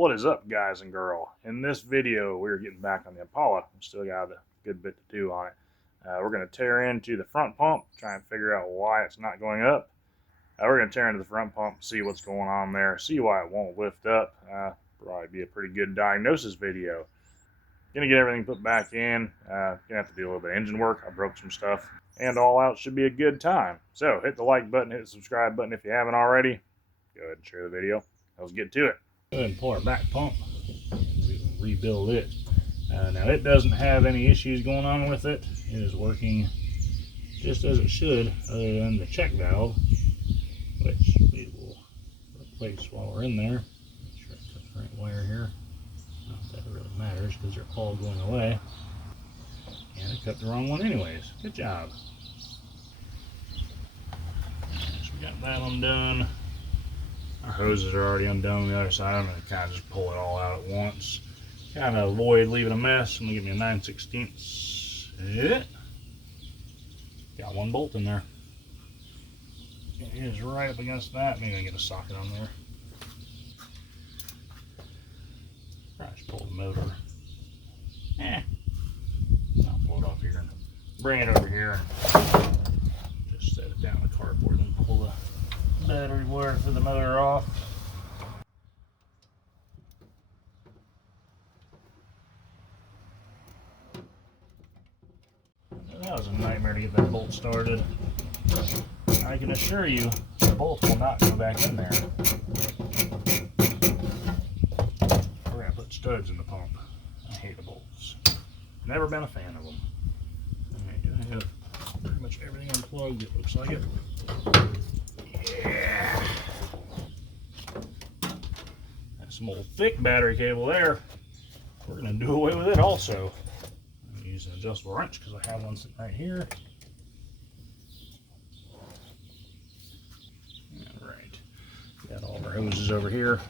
What is up, guys and girl? In this video, we're getting back on the Impala. We still got a good bit to do on it. We're going to tear into the front pump, try and figure out why it's not going up. We're going to tear into the front pump, see what's going on there, see why it won't lift up. Probably be a pretty good diagnosis video. Going to get everything put back in. Going to have to do a little bit of engine work. I broke some stuff. And all out should be a good time. So hit the like button, hit the subscribe button if you haven't already. Go ahead and share the video. Let's get to it. Go ahead and pull our back pump. Rebuild it. Now it doesn't have any issues going on with it. It is working just as it should, other than the check valve, which we will replace while we're in there. Make sure I cut the right wire here. Not that it really matters because they're all going away. And I cut the wrong one anyways. Good job. So we got that undone. Our hoses are already undone on the other side. I'm going to kind of just pull it all out at once. Kind of avoid leaving a mess. I'm going to give me a 9/16. Yeah. Got one bolt in there. It is right up against that. Maybe I get a socket on there. Probably just pull the motor. I'll pull it off here and bring it over here and just set it down on the cardboard and pull the battery wire for the motor off. That was a nightmare to get that bolt started. I can assure you the bolt will not go back in there. We're going to put studs in the pump. I hate the bolts. Never been a fan of them. Alright, I have pretty much everything unplugged, it looks like it. Yeah. That's some old thick battery cable there. We're going to do away with it also. I'm going to use an adjustable wrench because I have one sitting right here. Alright. Got all of our hoses over here.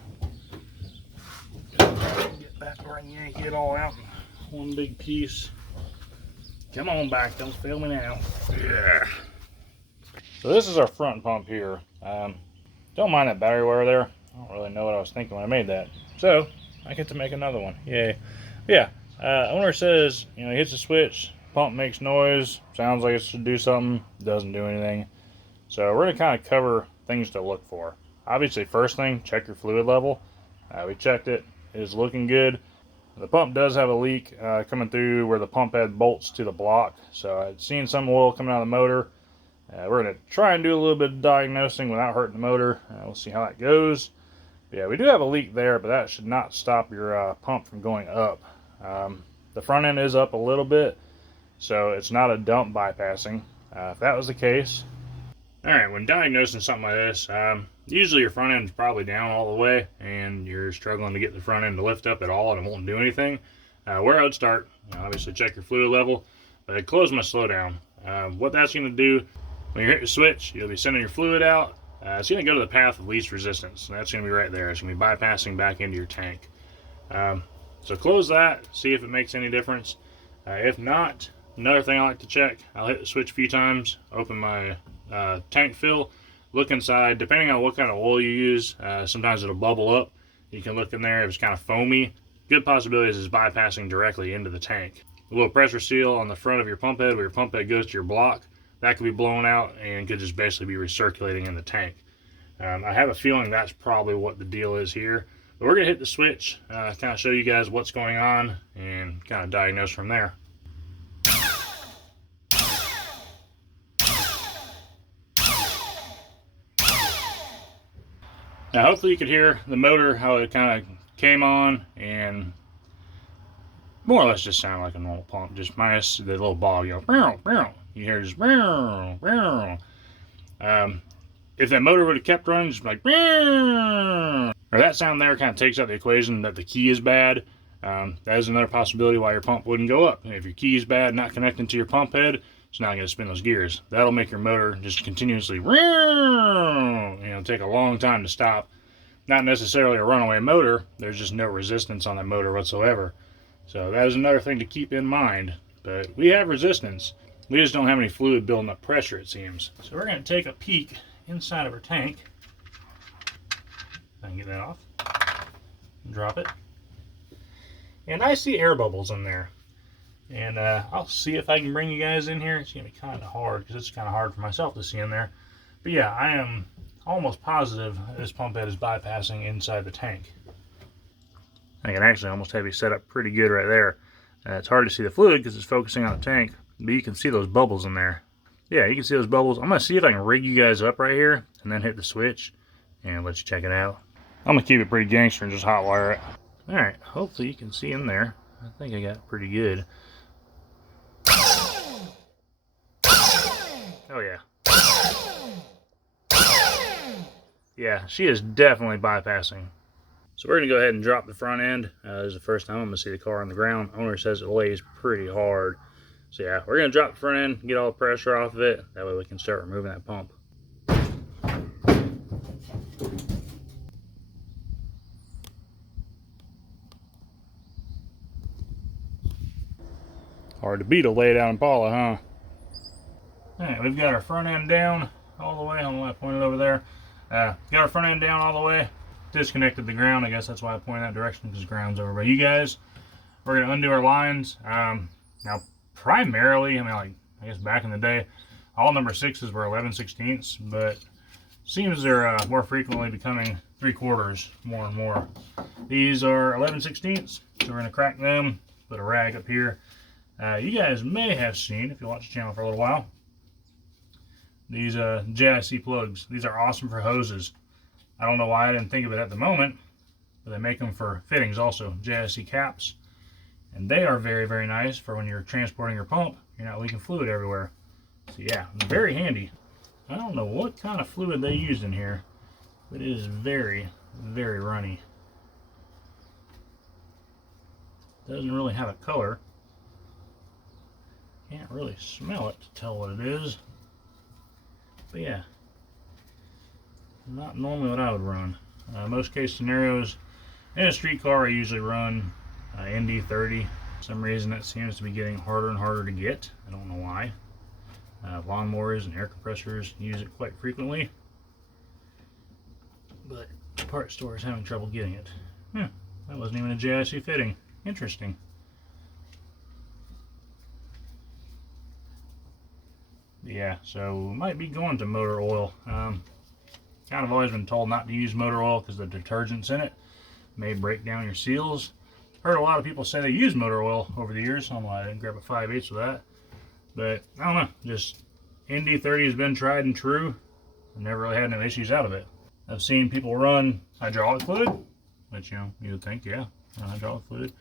Get back where I can yank it all out in one big piece. Come on back, don't fail me now. Yeah. So this is our front pump here. Don't mind that battery wire there. I don't really know what I was thinking when I made that. So I get to make another one. Yay. Yeah. Owner says, you know, he hits the switch, pump makes noise, sounds like it should do something, doesn't do anything. So we're going to kind of cover things to look for. Obviously, first thing, check your fluid level. We checked it. It is looking good. The pump does have a leak coming through where the pump head bolts to the block. So I'd seen some oil coming out of the motor. We're going to try and do a little bit of diagnosing without hurting the motor. We'll see how that goes. Yeah, we do have a leak there, but that should not stop your pump from going up. The front end is up a little bit, so it's not a dump bypassing. If that was the case. Alright, when diagnosing something like this, usually your front end is probably down all the way, and you're struggling to get the front end to lift up at all, and it won't do anything. Where I would start, obviously check your fluid level, but I'd close my slowdown. What that's going to do, when you hit the switch, you'll be sending your fluid out. It's going to go to the path of least resistance, and that's going to be right there. It's going to be bypassing back into your tank. So close that, see if it makes any difference. If not, another thing I like to check, I'll hit the switch a few times, open my tank fill, look inside. Depending on what kind of oil you use, sometimes it'll bubble up. You can look in there. If it's kind of foamy, good possibilities is bypassing directly into the tank. A little pressure seal on the front of your pump head where your pump head goes to your block, that could be blown out and could just basically be recirculating in the tank. I have a feeling that's probably what the deal is here. But we're going to hit the switch, kind of show you guys what's going on and kind of diagnose from there. Now hopefully you could hear the motor, how it kind of came on, and more or less just sound like a normal pump, just minus the little bog, you know, you hear just if that motor would have kept running, just like or that sound there kind of takes out the equation that the key is bad. That is another possibility why your pump wouldn't go up. If your key is bad, not connecting to your pump head, it's not going to spin those gears. That'll make your motor just continuously, take a long time to stop. Not necessarily a runaway motor. There's just no resistance on that motor whatsoever. So that is another thing to keep in mind. But we have resistance. We just don't have any fluid building up pressure, it seems. So we're going to take a peek inside of our tank. I can get that off. drop it. And I see air bubbles in there. And I'll see if I can bring you guys in here. It's going to be kind of hard because it's kind of hard for myself to see in there. But yeah, I am almost positive this pump head is bypassing inside the tank. I can actually almost have you set up pretty good right there. It's hard to see the fluid because it's focusing on the tank, but you can see those bubbles in there. Yeah, you can see those bubbles. I'm going to see if I can rig you guys up right here and then hit the switch and let you check it out. I'm going to keep it pretty gangster and just hot wire it. Alright, hopefully you can see in there. I think I got it pretty good. Oh yeah. Yeah, she is definitely bypassing. So we're going to go ahead and drop the front end. This is the first time I'm going to see the car on the ground. Owner says it lays pretty hard. So yeah, we're going to drop the front end, get all the pressure off of it. That way we can start removing that pump. Hard to beat a laid out Impala, huh? Alright, we've got our front end down all the way. I don't know why I pointed over there. Got our front end down all the way. Disconnected the ground. I guess that's why I pointed that direction, because the ground's over by you guys. We're going to undo our lines. Now, primarily, I guess back in the day, all number 6s were 11/16, but seems they're more frequently becoming 3/4 more and more. These are 11/16, so we're going to crack them, put a rag up here. You guys may have seen, if you watch the channel for a little while, these JIC plugs. These are awesome for hoses. I don't know why I didn't think of it at the moment, but they make them for fittings also, JIC caps. And they are very, very nice for when you're transporting your pump. You're not leaking fluid everywhere. So yeah, very handy. I don't know what kind of fluid they used in here, but it is very, very runny. Doesn't really have a color. Can't really smell it to tell what it is. But yeah, not normally what I would run. Most case scenarios, in a street car I usually run ND30. For some reason that seems to be getting harder and harder to get. I don't know why. Lawnmowers and air compressors use it quite frequently. But the part store is having trouble getting it. That wasn't even a JIC fitting. Interesting. Yeah, so might be going to motor oil. Kind of always been told not to use motor oil because the detergents in it may break down your seals. Heard a lot of people say they use motor oil over the years. I don't know why I didn't grab a 5/8 for that. But I don't know, just ND30 has been tried and true. I've never really had no issues out of it. I've seen people run hydraulic fluid, which, you would think, yeah, hydraulic fluid.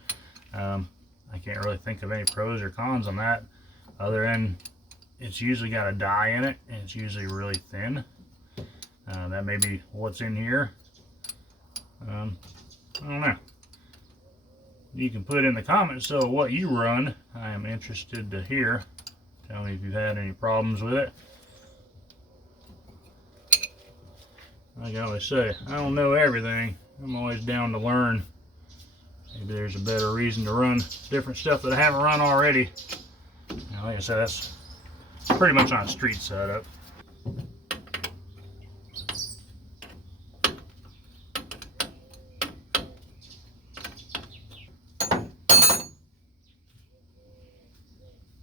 I can't really think of any pros or cons on that, other than it's usually got a dye in it, and it's usually really thin. That may be what's in here. I don't know. You can put in the comments so what you run. I am interested to hear. Tell me if you've had any problems with it. Like I always say, I don't know everything. I'm always down to learn. Maybe there's a better reason to run different stuff that I haven't run already. Now, like I said, that's pretty much on a street setup.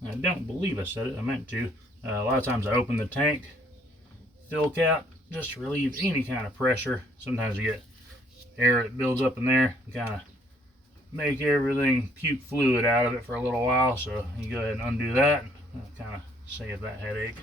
I don't believe I said it. I meant to. A lot of times I open the tank fill cap just to relieve any kind of pressure. Sometimes you get air that builds up in there and kind of make everything puke fluid out of it for a little while. So you go ahead and undo that and kind of save that headache.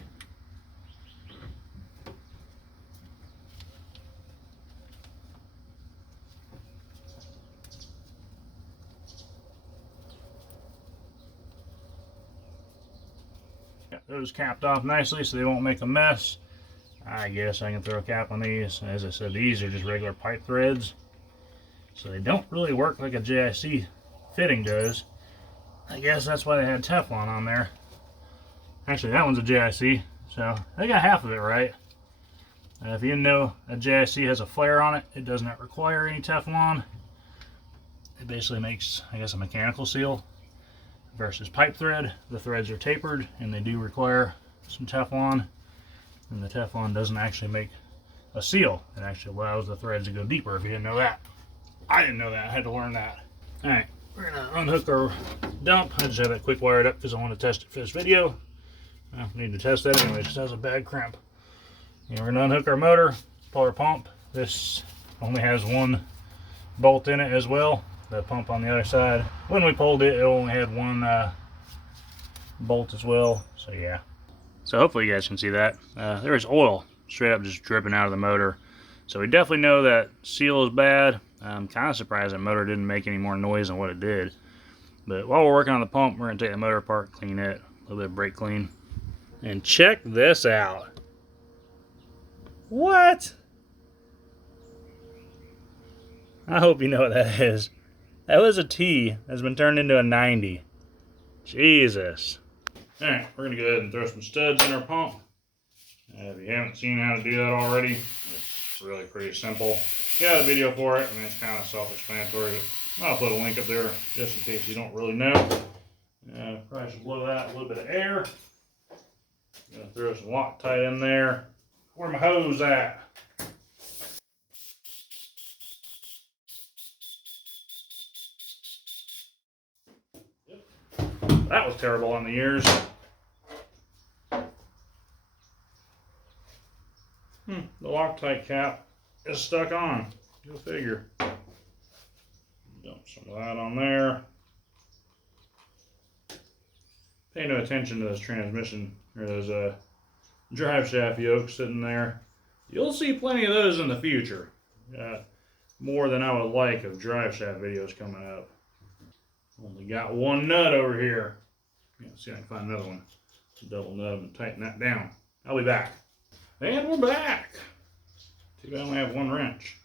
Got those capped off nicely so they won't make a mess. I guess I can throw a cap on these. As I said, these are just regular pipe threads, so they don't really work like a JIC fitting does. I guess that's why they had Teflon on there. Actually, that one's a JIC, so they got half of it right. If you didn't know, a JIC has a flare on it. It does not require any Teflon. It basically makes, I guess, a mechanical seal. Versus pipe thread, the threads are tapered and they do require some Teflon. And the Teflon doesn't actually make a seal. It actually allows the threads to go deeper, if you didn't know that. I didn't know that. I had to learn that. All right, we're gonna unhook our dump. I just have that quick wired up because I want to test it for this video. I need to test that anyway. It just has a bad crimp. And we're gonna unhook our motor, pull our pump. This only has one bolt in it as well. The pump on the other side. When we pulled it, it only had one bolt as well. So yeah. So hopefully you guys can see that. There is oil straight up just dripping out of the motor. So we definitely know that seal is bad. I'm kind of surprised that motor didn't make any more noise than what it did. But while we're working on the pump, we're going to take the motor apart, clean it, a little bit of brake clean. And check this out. What? I hope you know what that is. That was a T that's been turned into a 90. Jesus. Alright, we're going to go ahead and throw some studs in our pump. If you haven't seen how to do that already, it's really pretty simple. Got a video for it, and it's kind of self-explanatory. I'll put a link up there just in case you don't really know. Probably should blow that a little bit of air. Gonna throw some Loctite in there. Where my hose at? Yep. That was terrible on the ears. The Loctite cap is stuck on. Go figure. Dump some of that on there. Pay no attention to this transmission or those drive shaft yokes sitting there. You'll see plenty of those in the future. More than I would like of drive shaft videos coming up. Only got one nut over here. See if I can find another one. Double nut and tighten that down. I'll be back. And we're back. Too bad I only have one wrench.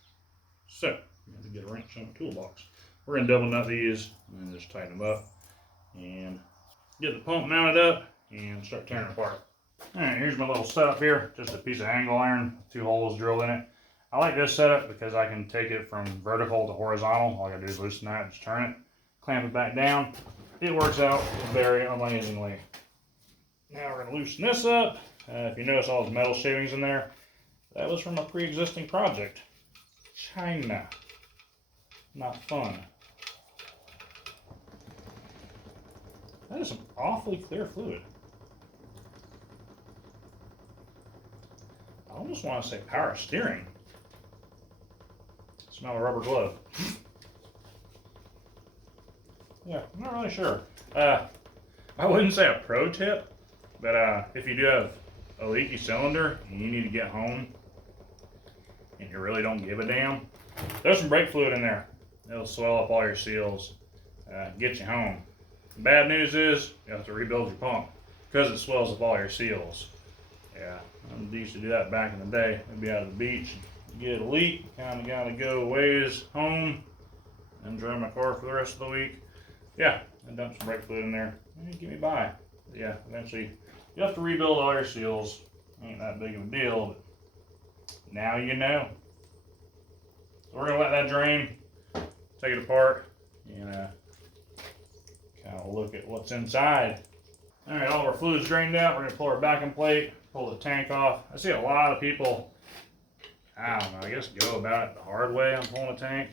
So, we have to get a wrench on the toolbox. We're going to double nut these and just tighten them up. And get the pump mounted up and start tearing it apart. Alright, here's my little setup here. Just a piece of angle iron, 2 holes drilled in it. I like this setup because I can take it from vertical to horizontal. All I gotta do is loosen that and just turn it, clamp it back down. It works out very amazingly. Now we're gonna loosen this up. If you notice all the metal shavings in there, that was from a pre-existing project. China. Not fun. That is some awfully clear fluid. I almost want to say power steering. Smell a rubber glove. Yeah, I'm not really sure. I wouldn't say a pro tip, but if you do have a leaky cylinder and you need to get home and you really don't give a damn, throw some brake fluid in there. It'll swell up all your seals, get you home. The bad news is you have to rebuild your pump because it swells up all your seals. Yeah, I used to do that back in the day. I'd be out at the beach, get a leak, kind of gotta go a ways home, and drive my car for the rest of the week. Yeah, I dumped some brake fluid in there. Get me by. But yeah, eventually you have to rebuild all your seals. Ain't that big of a deal, but now you know. So we're gonna let that drain, take it apart, and kind of look at what's inside. All right, all of our fluid's drained out. We're gonna pull our backing plate, pull the tank off. I see a lot of people, I don't know, I guess go about it the hard way on pulling a tank.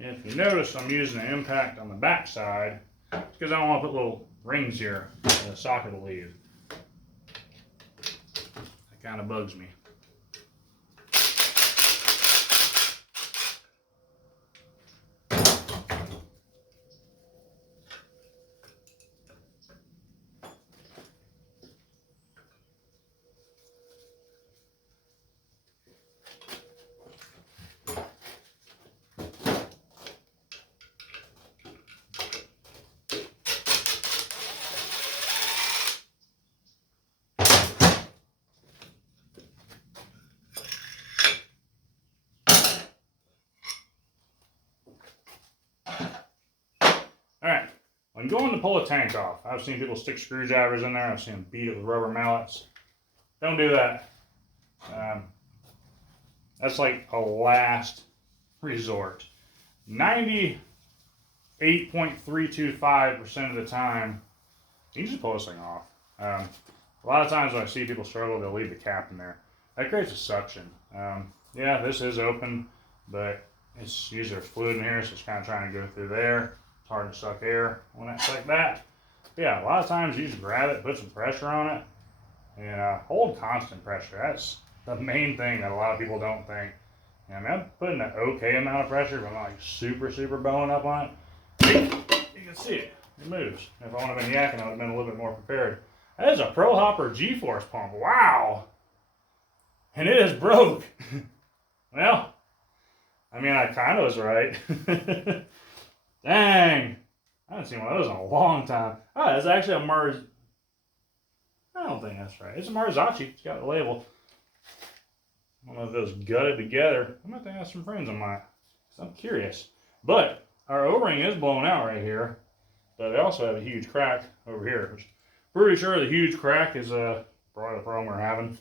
If you notice, I'm using an impact on the back side because I don't want to put little rings here in the socket will leave. That kind of bugs me. Alright, when going to pull a tank off, I've seen people stick screwdrivers in there, I've seen them beat it with rubber mallets. Don't do that. That's like a last resort. 98.325% of the time, you just pull this thing off. A lot of times when I see people struggle, they'll leave the cap in there. That creates a suction. Yeah, this is open, but it's usually there's fluid in here, so it's kind of trying to go through there. It's hard to suck air when it's like that. But yeah, a lot of times you just grab it, put some pressure on it, and hold constant pressure. That's the main thing that a lot of people don't think. I mean, I'm putting an okay amount of pressure, but I'm not like super bowing up on it. You can see it. It moves. If I would have been yakking, I would have been a little bit more prepared. That is a Pro Hopper G-Force pump. Wow. And it is broke. Well, I mean, I kind of was right. Dang. I haven't seen one of those in a long time. Oh, it's actually a Mars. I don't think that's right. It's a Marzocchi. It's got the label. I don't know if it was gutted together. I'm going to have to ask some friends on mine, because I'm curious. But our O-ring is blown out right here. But we also have a huge crack over here. Which pretty sure the huge crack is probably the problem we're having.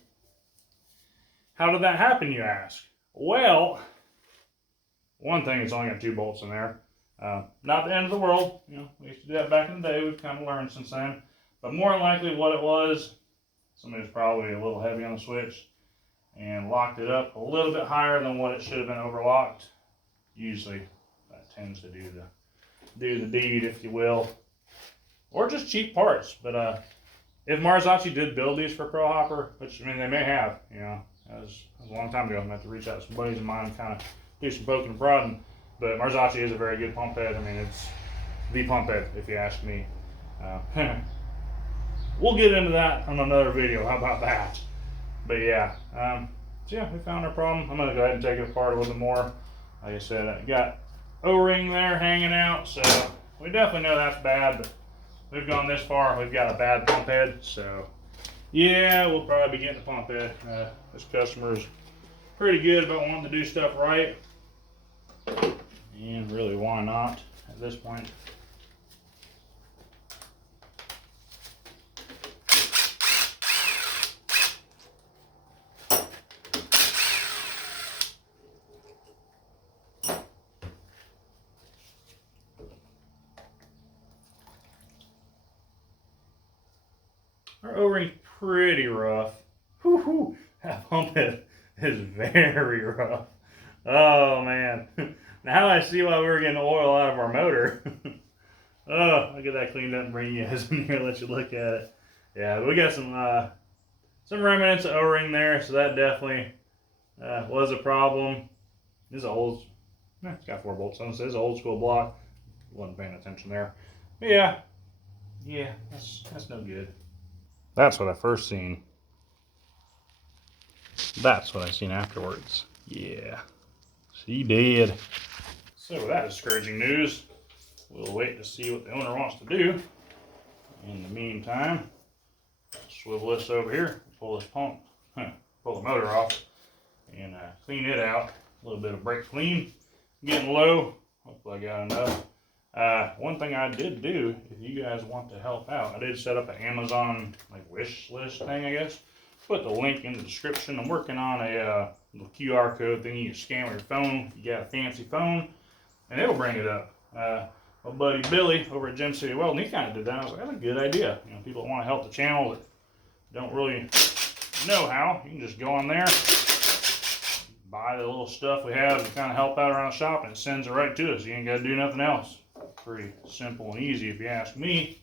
How did that happen, you ask? Well, one thing, it's only got 2 bolts in there. Not the end of the world. You know, we used to do that back in the day. We've kind of learned since then. But more than likely what it was, somebody was probably a little heavy on the switch and locked it up a little bit higher than what it should have been overlocked. Usually that tends to do the deed, if you will. Or just cheap parts. But if Marzocchi did build these for Pro Hopper, which I mean they may have, you know, that was a long time ago. I'm going to have to reach out to some buddies of mine and kind of do some poking and prodding. But Marzocchi is a very good pump head. I mean, it's the pump head, if you ask me. We'll get into that on another video. How about that? But yeah, so yeah, we found our problem. I'm going to go ahead and take it apart a little bit more. Like I said, I got O-ring there hanging out, so we definitely know that's bad. But we've gone this far. We've got a bad pump head, so yeah, we'll probably be getting the pump head. This customer's pretty good about wanting to do stuff right. And really, why not at this point? Our O-ring's pretty rough. Whew, that pump head is very rough. Oh man. Now I see why we were getting oil out of our motor. Oh, I'll get that cleaned up and bring you guys in here and let you look at it. Yeah, we got some remnants of O-ring there, so that definitely was a problem. This is old. It's got 4 bolts on it. So it's an old school block. Wasn't paying attention there. But yeah, that's no good. That's what I first seen. That's what I seen afterwards. Yeah, she did. So with that discouraging news, we'll wait to see what the owner wants to do. In the meantime, swivel this over here, pull this pump, pull the motor off, and clean it out. A little bit of brake clean. Getting low. Hopefully I got enough. One thing I did do, if you guys want to help out, I did set up an Amazon wish list thing, I guess. Put the link in the description. I'm working on a little QR code thing you can scan with your phone. You got a fancy phone, and it'll bring it up. My buddy Billy over at Gem City Welding, he kind of did that. I was like, that's a good idea. You know, people that want to help the channel that don't really know how, you can just go on there, buy the little stuff we have to kind of help out around the shop, and it sends it right to us. You ain't got to do nothing else. Pretty simple and easy if you ask me,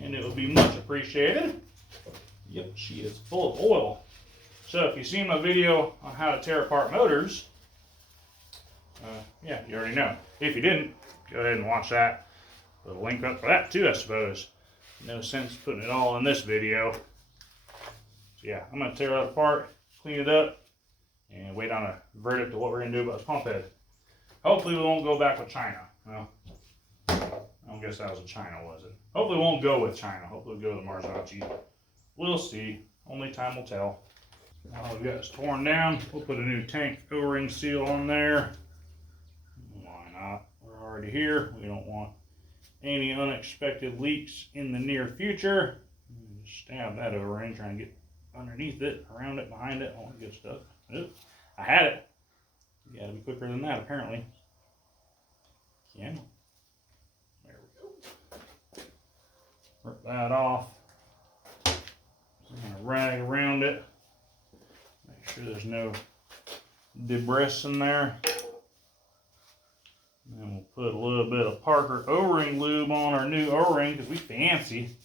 and it would be much appreciated. Yep, she is full of oil. So if you've seen my video on how to tear apart motors, yeah, you already know. If you didn't, go ahead and watch that. Put a link up for that too, I suppose. No sense putting it all in this video. So yeah, I'm going to tear that apart, clean it up, and wait on a verdict of what we're going to do about this pump head. Hopefully we won't go back with China. Well, I don't guess that was a China, was it? Hopefully we won't go with China. Hopefully we'll go with Marzocchi. We'll see. Only time will tell. Now we've got this torn down. We'll put a new tank O-ring seal on there. Why not? We're already here. We don't want any unexpected leaks in the near future. Just stab that O-ring, trying to get underneath it, around it, behind it, all that good stuff. Oop. I had it. You gotta be quicker than that, apparently. Yeah. There we go. Rip that off. I'm gonna rag around it. Make sure there's no debris in there. And then we'll put a little bit of Parker O-ring lube on our new O-ring because we fancy.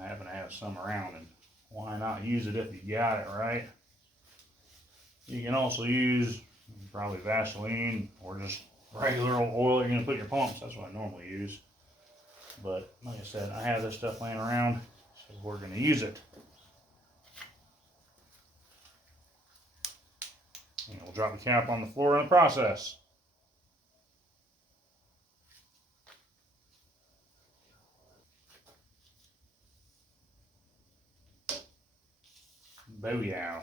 I happen to have some around, and why not use it if you got it, right? You can also use probably Vaseline or just regular old oil you're going to put in your pumps. That's what I normally use. But like I said, I have this stuff laying around, so we're going to use it. And we'll drop the cap on the floor in the process. Booyah.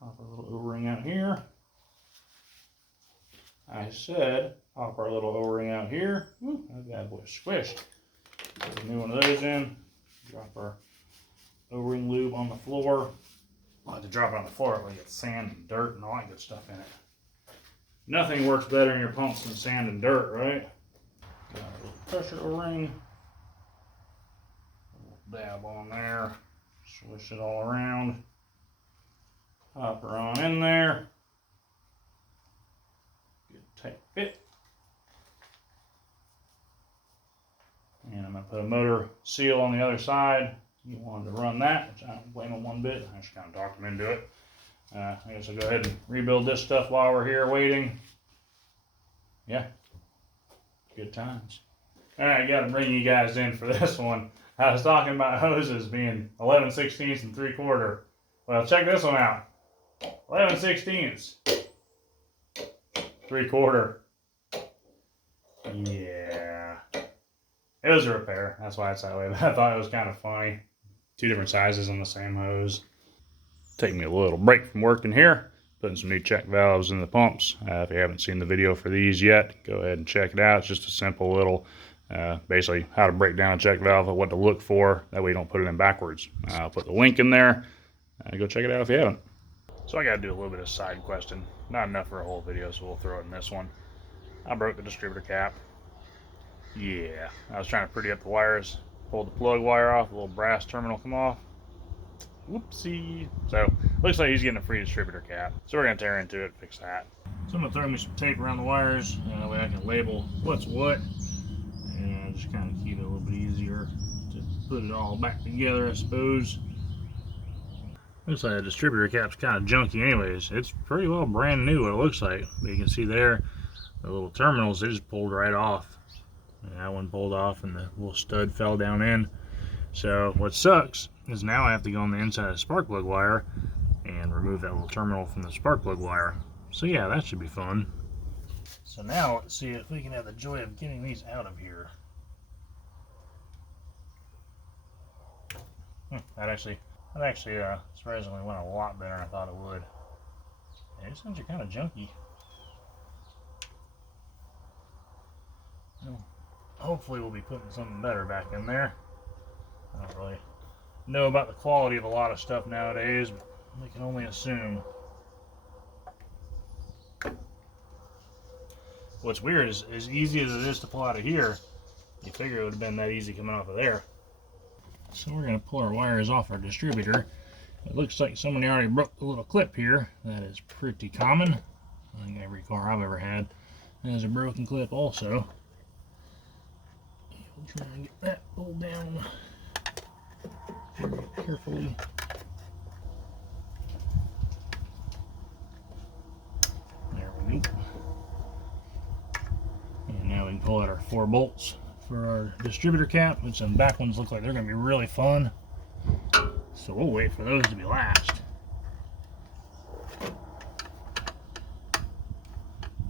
Pop our little O-ring out here. I said, pop our little O-ring out here. Ooh, that bad boy squished. Put a new one of those in. Drop our O-ring lube on the floor. I like to drop it on the floor, like it's sand and dirt and all that good stuff in it. Nothing works better in your pumps than sand and dirt, right? Got a little pressure O-ring. Dab on there. Swish it all around. Pop her on in there. Good tight fit. And I'm going to put a motor seal on the other side. You wanted to run that, which I don't blame them one bit. I just kind of talked them into it. I guess I'll go ahead and rebuild this stuff while we're here waiting. Yeah, good times. All right, got to bring you guys in for this one. I was talking about hoses being 11/16 and 3/4. Well, check this one out. 11/16, 3/4. Yeah. It was a repair. That's why it's that way. But I thought it was kind of funny. Two different sizes on the same hose. Taking me a little break from working here. Putting some new check valves in the pumps. If you haven't seen the video for these yet, go ahead and check it out. It's just a simple little basically how to break down a check valve and what to look for. That way you don't put it in backwards. I'll put the link in there. Go check it out if you haven't. So I got to do a little bit of side questing. Not enough for a whole video, so we'll throw it in this one. I broke the distributor cap. Yeah, I was trying to pretty up the wires. Pulled the plug wire off, the little brass terminal come off. Whoopsie. So, looks like he's getting a free distributor cap. So we're going to tear into it and fix that. So I'm going to throw me some tape around the wires. That way I can label what's what. And just kind of keep it a little bit easier to put it all back together, I suppose. Looks like the distributor cap's kind of junky anyways. It's pretty well brand new what it looks like. But you can see there, the little terminals, they just pulled right off. And that one pulled off and the little stud fell down in. So what sucks is now I have to go on the inside of the spark plug wire and remove that little terminal from the spark plug wire. So yeah, that should be fun. So now let's see if we can have the joy of getting these out of here. That actually surprisingly went a lot better than I thought it would. Yeah, these things are kind of junky. Well, hopefully we'll be putting something better back in there. I don't really know about the quality of a lot of stuff nowadays, but we can only assume. What's weird is, as easy as it is to pull out of here, you figure it would have been that easy coming off of there. So we're going to pull our wires off our distributor. It looks like somebody already broke the little clip here. That is pretty common. I think every car I've ever had has a broken clip also. We'll try and get that pulled down very carefully. There we go. And now we can pull out our 4 bolts for our distributor cap, which some back ones look like they're going to be really fun. So we'll wait for those to be last.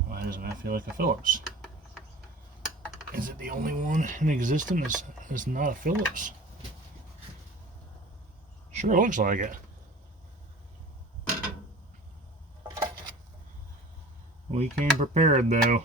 Why doesn't that feel like a Phillips? Is it the only one in existence that's not a Phillips? Sure looks like it. We came prepared though.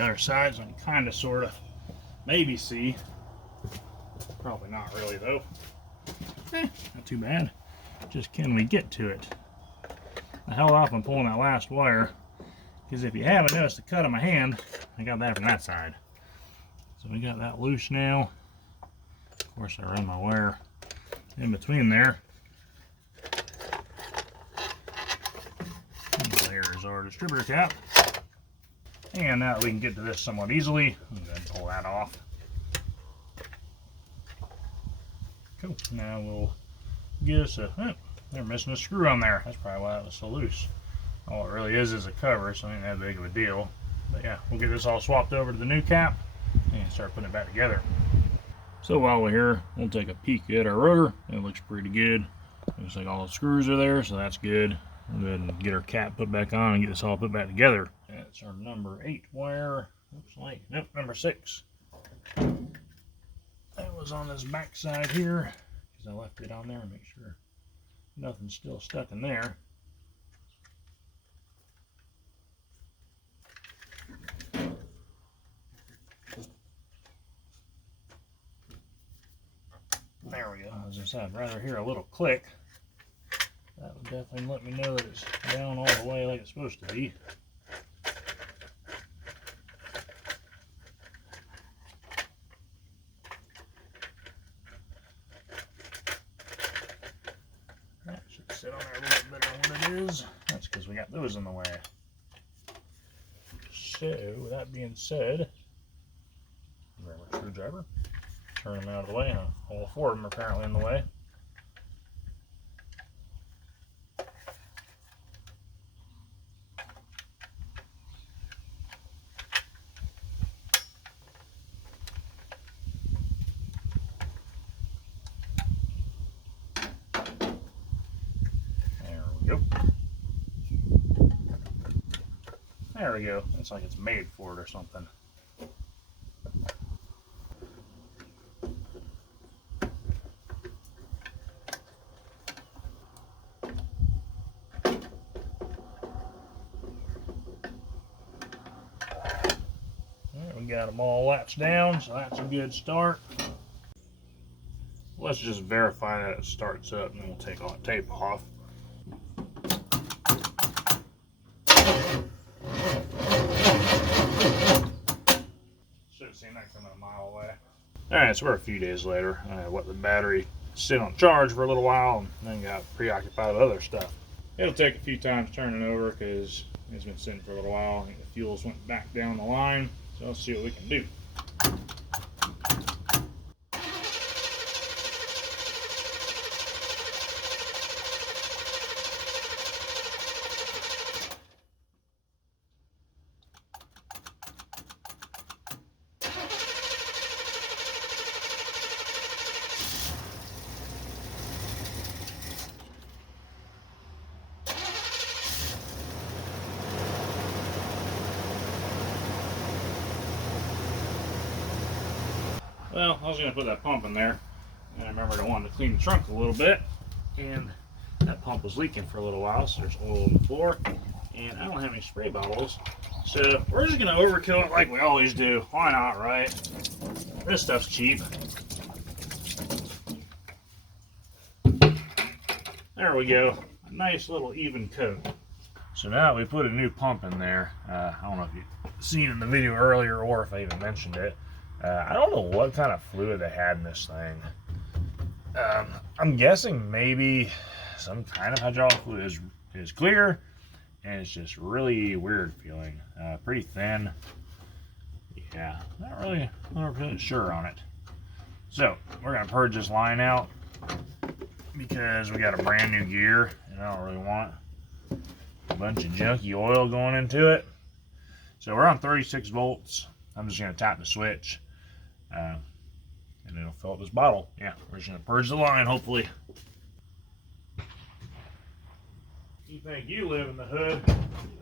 the other side so I can kind of, sort of, maybe see. Probably not really though. Not too bad. Just can we get to it? I held off on pulling that last wire because if you haven't noticed the cut on my hand, I got that from that side. So we got that loose now. Of course, I run my wire in between there. And there's our distributor cap. And now that we can get to this somewhat easily, I'm going to pull that off. Cool. Now we'll get us a, oh, they're missing a screw on there. That's probably why it was so loose. All it really is a cover, so it ain't that big of a deal. But yeah, we'll get this all swapped over to the new cap and start putting it back together. So while we're here, we'll take a peek at our rotor. It looks pretty good. Looks like all the screws are there, so that's good. We'll go ahead and get our cap put back on and get this all put back together. That's our number 8 wire. Looks like, nope, number 6. That was on this back side here because I left it on there to make sure nothing's still stuck in there. There we go. As I said, I'd rather hear a little click. That would definitely let me know that it's down all the way like it's supposed to be. That should sit on there a little better than what it is. That's because we got those in the way. So, with that being said, grab our screwdriver, turn them out of the way. All 4 of them are apparently in the way. There we go. It's like it's made for it or something. Alright, we got them all latched down, so that's a good start. Let's just verify that it starts up, and then we'll take all the tape off. Seen that coming a mile away. Alright, so we're a few days later. I let the battery sit on charge for a little while and then got preoccupied with other stuff. It'll take a few times turning over because it's been sitting for a little while. I think the fuels went back down the line, so let's see what we can do. Well, I was going to put that pump in there, and I remembered I wanted to clean the trunk a little bit, and that pump was leaking for a little while, so there's oil on the floor, and I don't have any spray bottles, so we're just going to overkill it like we always do. Why not, right? This stuff's cheap. There we go. A nice little even coat. So now we put a new pump in there. I don't know if you've seen it in the video earlier or if I even mentioned it. I don't know what kind of fluid they had in this thing. I'm guessing maybe some kind of hydraulic fluid is clear, and it's just really weird feeling. Pretty thin. Yeah, not really 100% sure on it. So we're gonna purge this line out because we got a brand new gear, and I don't really want a bunch of junky oil going into it. So we're on 36 volts. I'm just gonna tap the switch. And it'll fill up this bottle. Yeah, we're just gonna purge the line, hopefully. You think you live in the hood?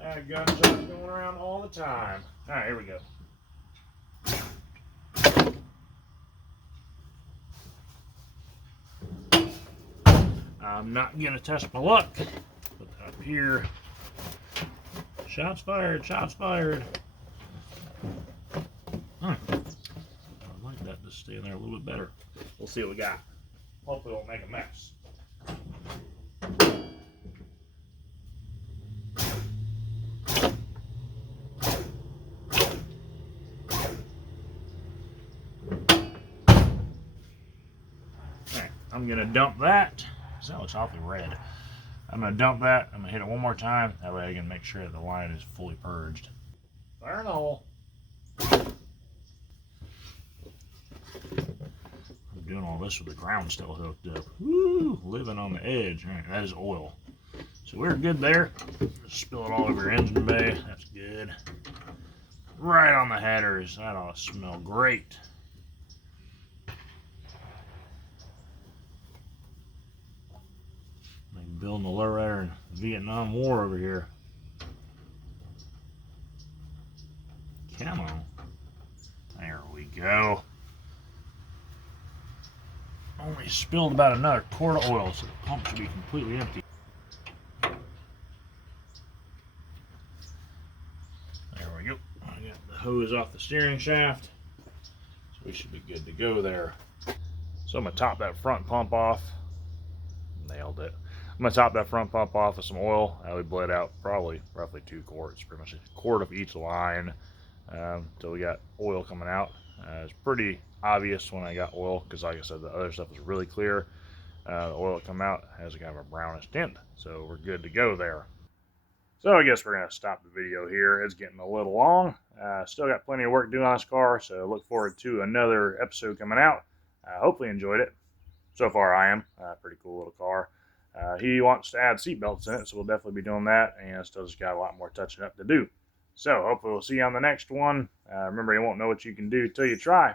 I got gunshots going around all the time. All right, here we go. I'm not gonna test my luck. Put that up here. Shots fired, shots fired. I'd like that to stay in there a little bit better. We'll see what we got. Hopefully it won't make a mess. Alright, I'm going to dump that. That looks awfully red. I'm going to dump that. I'm going to hit it one more time. That way I can make sure that the line is fully purged. Fire in the hole. I'm doing all this with the ground still hooked up. Woo! Living on the edge. All right, that is oil. So we're good there. Just spill it all over your engine bay. That's good. Right on the headers. That ought to smell great. Like building a lowrider in the Vietnam War over here. Come on. There we go. Only spilled about another quart of oil, so the pump should be completely empty. There we go. I got the hose off the steering shaft, so we should be good to go there. So I'm going to top that front pump off. Nailed it. I'm going to top that front pump off with some oil. We bled out probably roughly 2 quarts, pretty much a quart of each line, until we got oil coming out. It's pretty obvious when I got oil, because like I said, the other stuff was really clear. The oil that come out has a kind of a brownish tint, so we're good to go there. So I guess we're going to stop the video here. It's getting a little long. Still got plenty of work to do on this car, so look forward to another episode coming out. Hopefully you enjoyed it. So far I am. Pretty cool little car. He wants to add seatbelts in it, so we'll definitely be doing that, and still just got a lot more touching up to do. So hopefully we'll see you on the next one. Remember, you won't know what you can do till you try.